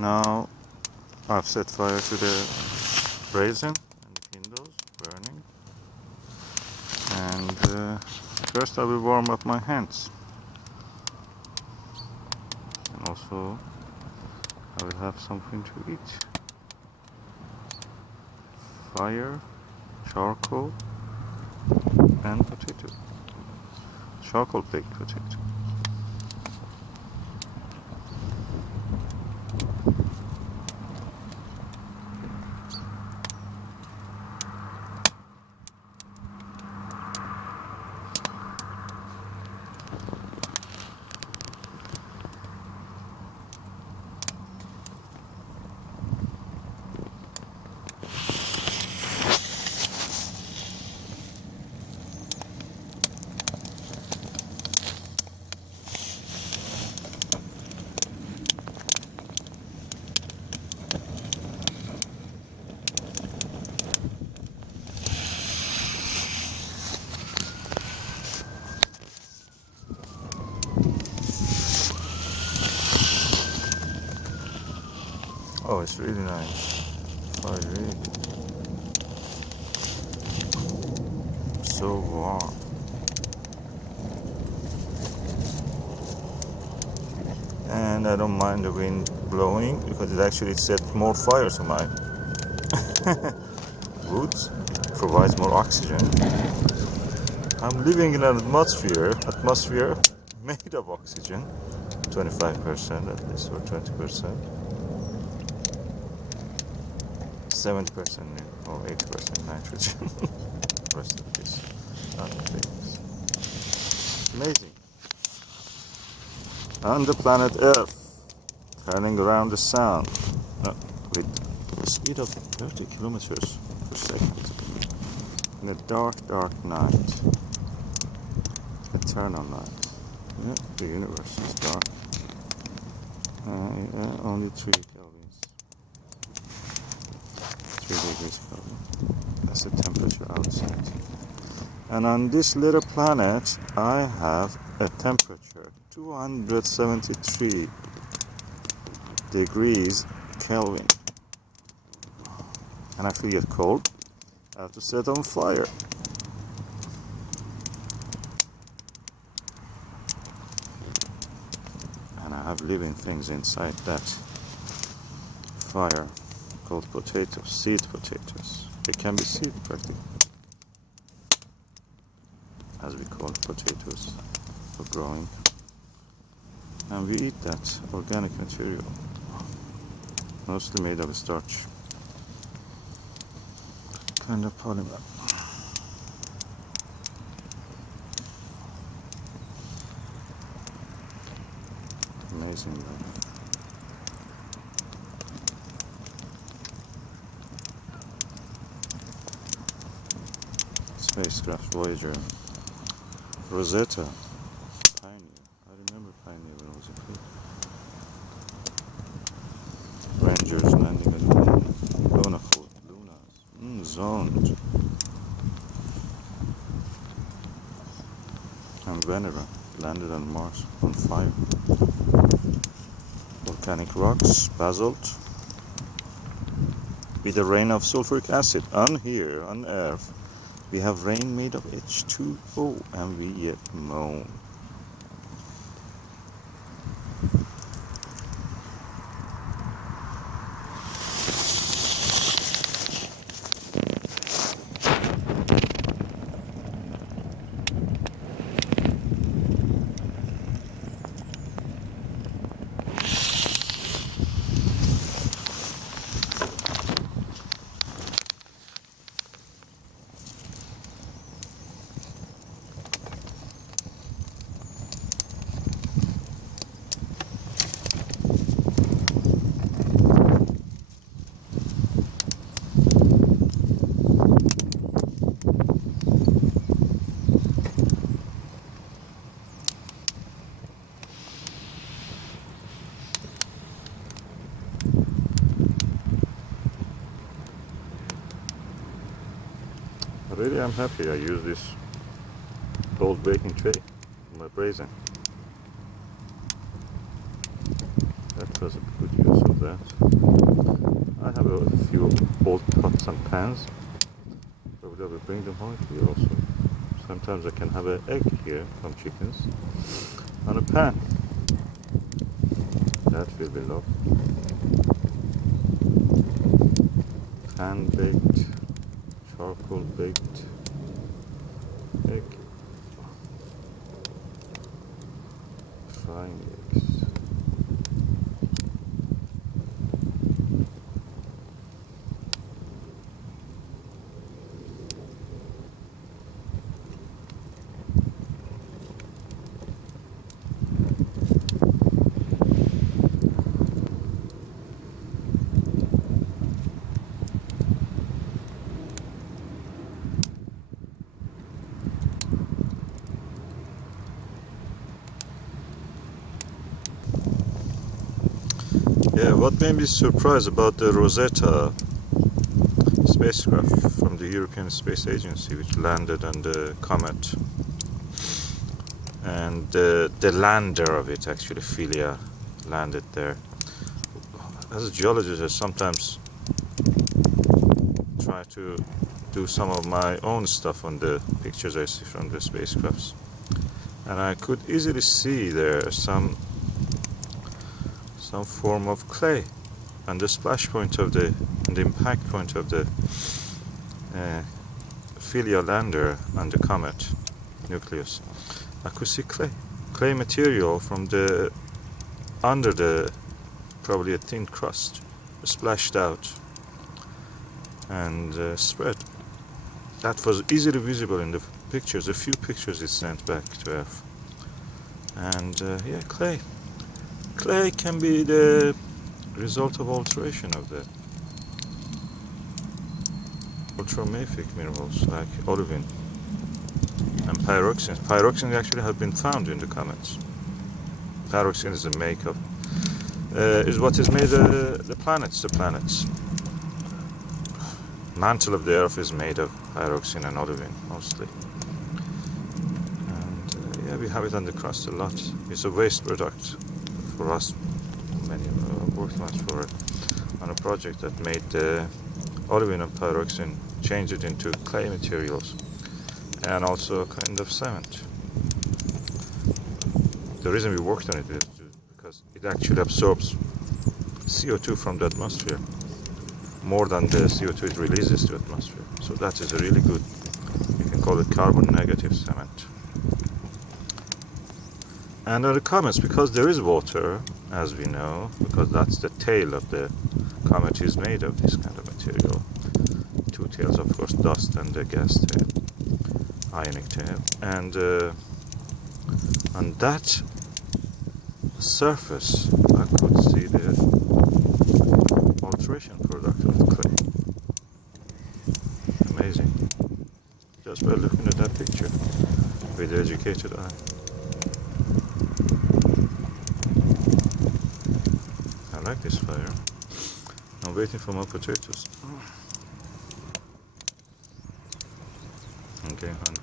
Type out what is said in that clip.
Now I've set fire to the brazier and the kindles burning, and first I will warm up my hands, and also I will have something to eat. Fire, charcoal and potato. Charcoal baked potato. Oh, it's really nice. Oh, really? So warm. And I don't mind the wind blowing because it actually set more fire to my wood. It provides more oxygen. I'm living in an atmosphere made of oxygen, 25% at least, or 20%. 70% or 80% nitrogen. Rest of this other things. Amazing. On the planet Earth, turning around the sun with a speed of 30 kilometers per second in a dark, dark night. Eternal night. Yeah, the universe is dark. Only 3 kelvins. 3 degrees Kelvin. That's the temperature outside. And on this little planet, I have a temperature 273 degrees Kelvin. And I feel cold. I have to set on fire. And I have living things inside that fire called potatoes, seed potatoes. They can be seed practically, as we call potatoes for growing. And we eat that organic material, mostly made of starch, kind of polymer. Amazing life. Spacecraft Voyager, Rosetta, Pioneer. I remember Pioneer when I was a kid. Rangers landing at Luna, Lunas, Zoned, and Venera landed on Mars on fire. Volcanic rocks, basalt, with a rain of sulfuric acid. On here, on Earth, we have rain made of H2O, and we yet moan. Really, I'm happy I use this old baking tray in my brazier. That was a good use of that. I have a few old pots and pans. Probably I will bring them home here also. Sometimes I can have an egg here from chickens on a pan. That will be lovely. Pan baked, charcoal baked egg. Frying eggs. Yeah, what made me surprised about the Rosetta spacecraft from the European Space Agency, which landed on the comet, and the lander of it, actually, Philia, landed there. As a geologist, I sometimes try to do some of my own stuff on the pictures I see from the spacecrafts, and I could easily see there some form of clay and the splash point of the impact point of the Philia lander on the comet nucleus. I could see clay material from the under the probably a thin crust splashed out and spread. That was easily visible in the pictures, a few pictures it sent back to Earth. And yeah, clay can be the result of alteration of the ultramafic minerals like olivine and pyroxene. Pyroxene actually have been found in the comets. Pyroxene is the makeup, is what is made the planets. The planets. Mantle of the Earth is made of pyroxene and olivine mostly. And yeah, we have it on the crust a lot. It's a waste product for us. Many worked much for it on a project that made the olivine and pyroxene, change it into clay materials and also a kind of cement. The reason we worked on it is because it actually absorbs CO2 from the atmosphere more than the CO2 it releases to the atmosphere. So that is a really good, you can call it carbon negative cement. And on the comets, because there is water, as we know, because that's the tail of the comet is made of this kind of material. Two tails, of course, dust and the gas tail, ionic tail. And on that surface, I could see the alteration product of the clay. Amazing. Just by looking at that picture with the educated eye. I like this fire. I'm waiting for more potatoes. Okay, honey.